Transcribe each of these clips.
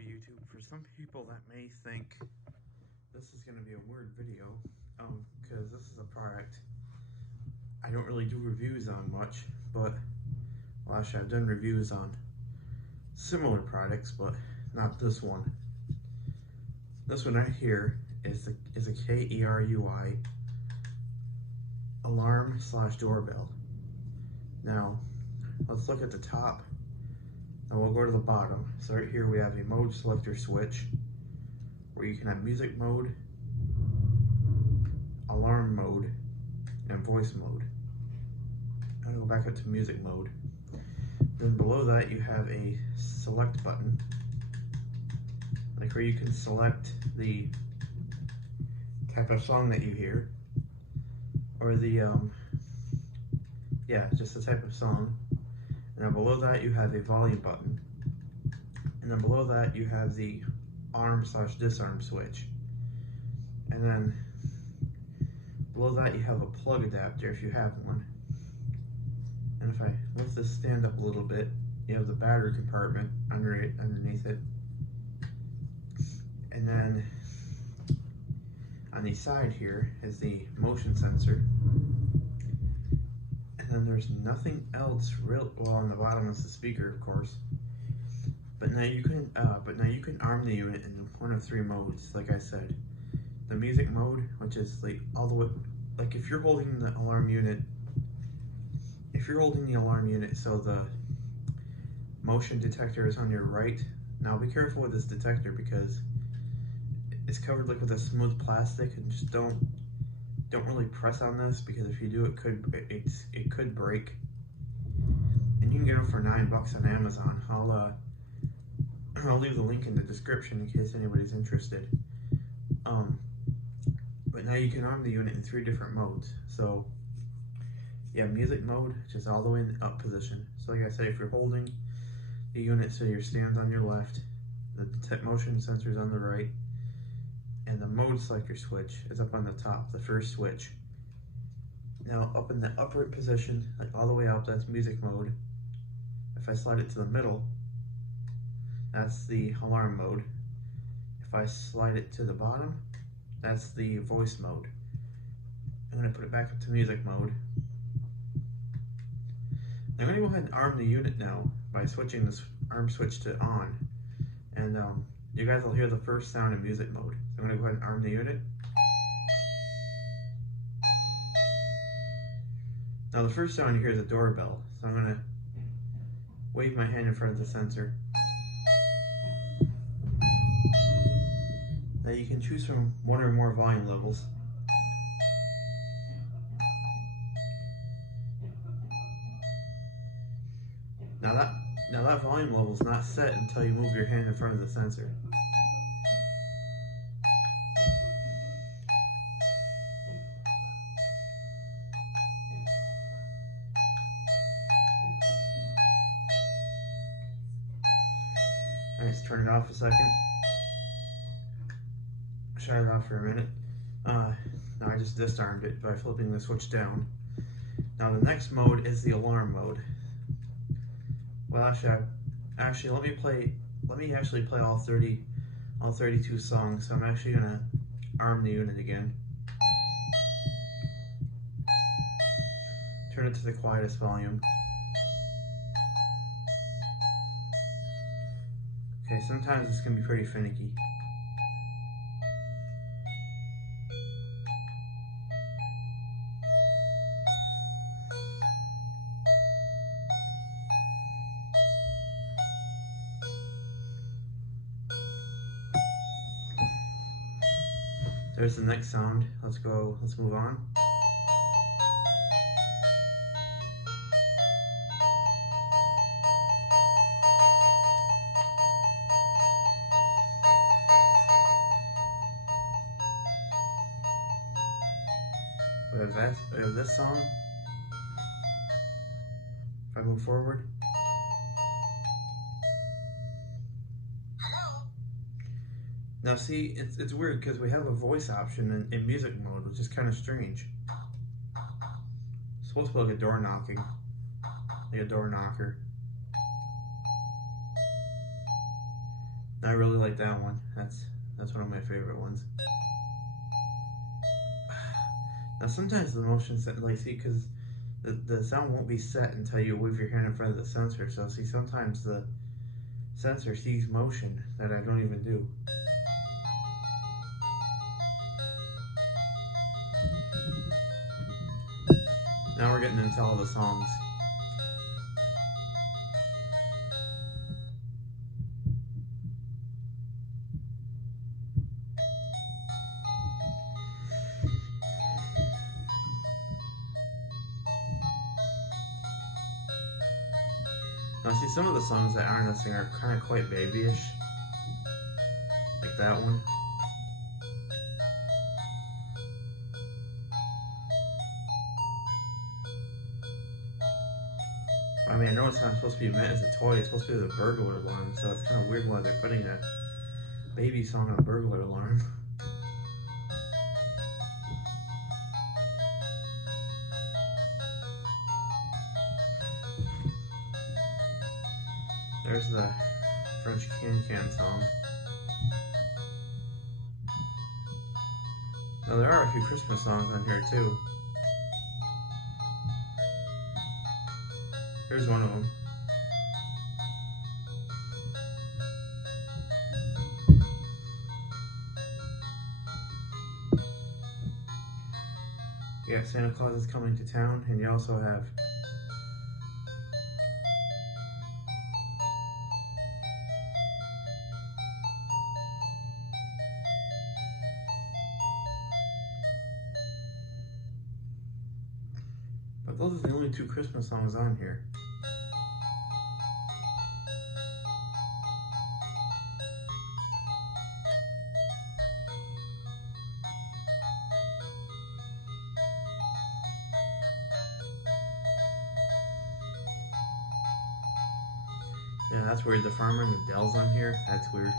YouTube, for some people that may think this is going to be a weird video, because this is a product I don't really do reviews on much, but, well, actually I've done reviews on similar products, but not this one. This one right here is a KERUI alarm/doorbell. Now, let's look at the top, and we'll go to the bottom. So right here we have a mode selector switch, where you can have music mode, alarm mode, and voice mode. I'm gonna go back up to music mode. Then below that you have a select button, like where you can select the type of song that you hear, or the just the type of song. And then below that you have a volume button, and then below that you have the arm/disarm switch, and then below that you have a plug adapter if you have one. And if I lift this stand up a little bit, you have the battery compartment underneath it. And then on the side here is the motion sensor. And then there's nothing else real. Well, on the bottom is the speaker, of course. But now you can arm the unit in one of three modes. Like I said, the music mode, which is like all the way, like if you're holding the alarm unit, so the motion detector is on your right. Now be careful with this detector because it's covered like with a smooth plastic, and just don't really press on this, because if you do, it could break. And you can get them for $9 on Amazon. I'll leave the link in the description in case anybody's interested. But now you can arm the unit in 3 different modes. So yeah, music mode, which is all the way in the up position. So like I said, if you're holding the unit so your stand's on your left, the motion sensor is on the right, and the mode selector switch is up on the top, the first switch. Now up in the upper position, like all the way up, that's music mode. If I slide it to the middle, that's the alarm mode. If I slide it to the bottom, that's the voice mode. I'm going to put it back up to music mode. I'm going to go ahead and arm the unit now by switching this arm switch to on. And you guys will hear the first sound in music mode. So I'm going to go ahead and arm the unit. Now the first sound you hear is a doorbell. So I'm going to wave my hand in front of the sensor. Now you can choose from one or more volume levels. Now that volume level is not set until you move your hand in front of the sensor. Alright, let's turn it off a second. Shut it off for a minute. Now I just disarmed it by flipping the switch down. Now the next mode is the alarm mode. Well, actually, let me actually play all 32 songs. So I'm actually gonna arm the unit again. Turn it to the quietest volume. Okay, sometimes this can be pretty finicky. There's the next sound. Let's move on. We have this song. If I move forward. Now see, it's weird because we have a voice option in music mode, which is kind of strange. It's supposed to be like a door knocking, like a door knocker. I really like that one. That's one of my favorite ones. Now sometimes the motion set, like, see, because the sound won't be set until you wave your hand in front of the sensor. So see, sometimes the sensor sees motion that I don't even do. Now we're getting into all the songs. Now see, some of the songs that aren't listening are kind of quite babyish, like that one. I mean, I know it's not supposed to be meant as a toy, it's supposed to be the burglar alarm, so it's kind of weird why they're putting a baby song on a burglar alarm. There's the French can-can song. Now there are a few Christmas songs on here too. Here's one of them. You got Santa Claus is Coming to Town, and you also have but those are the only two Christmas songs on here. Yeah, that's weird. The farmer and the Dell's on here. That's weird.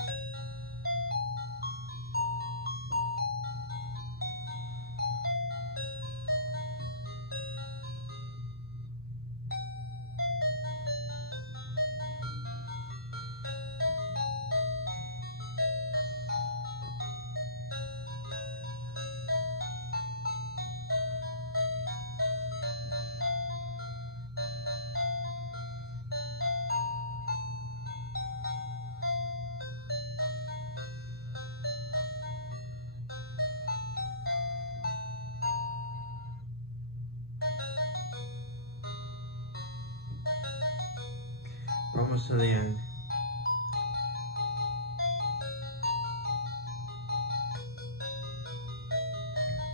We're almost to the end.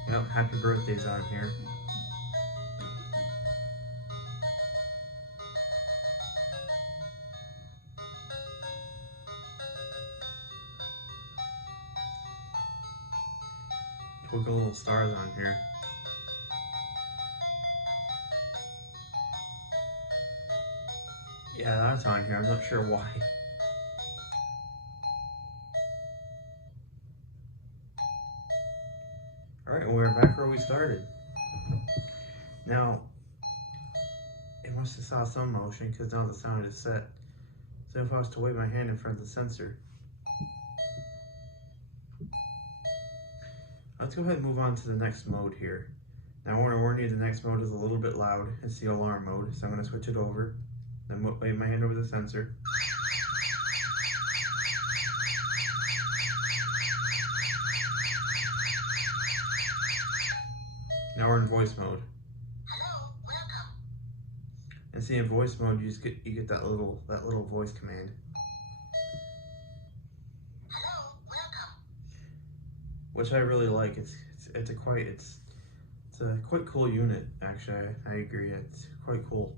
Yep, Happy Birthday's on here. Twinkle Little Stars on here. Yeah, that's on here. I'm not sure why. Alright, we're back where we started. Now, it must have saw some motion because now the sound is set. So if I was to wave my hand in front of the sensor. Let's go ahead and move on to the next mode here. Now I want to warn you, the next mode is a little bit loud. It's the alarm mode, so I'm going to switch it over. Then wave my hand over the sensor. Now we're in voice mode. Hello, welcome. And see, in voice mode, you get that little voice command. Hello, welcome. Which I really like. It's a quite cool unit, actually. I agree. It's quite cool.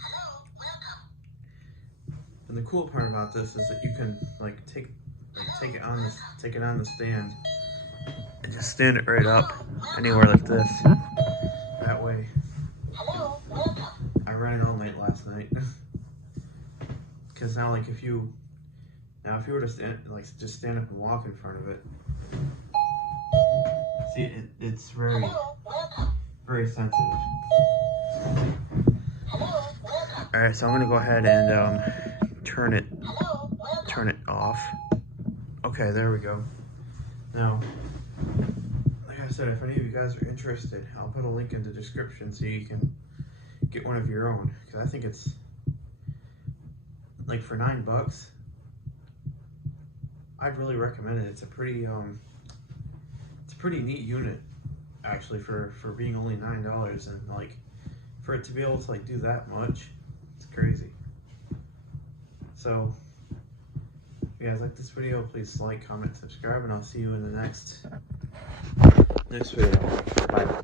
Hello, welcome. And the cool part about this is that you can take it on the stand and just stand it right up anywhere like this. That way. Hello, welcome. I ran it all night last night. Because now, if you were to just stand up and walk in front of it, see, it's very, very sensitive. Hello, welcome. All right, so I'm gonna go ahead and turn it Hello, welcome. off. Okay, there we go. Now, like I said, if any of you guys are interested, I'll put a link in the description so you can get one of your own. Because I think it's like for $9, I'd really recommend it. It's a pretty neat unit actually for being only $9, and like for it to be able to like do that much, it's crazy. So if you guys like this video, please like, comment, subscribe, and I'll see you in the next video. Bye.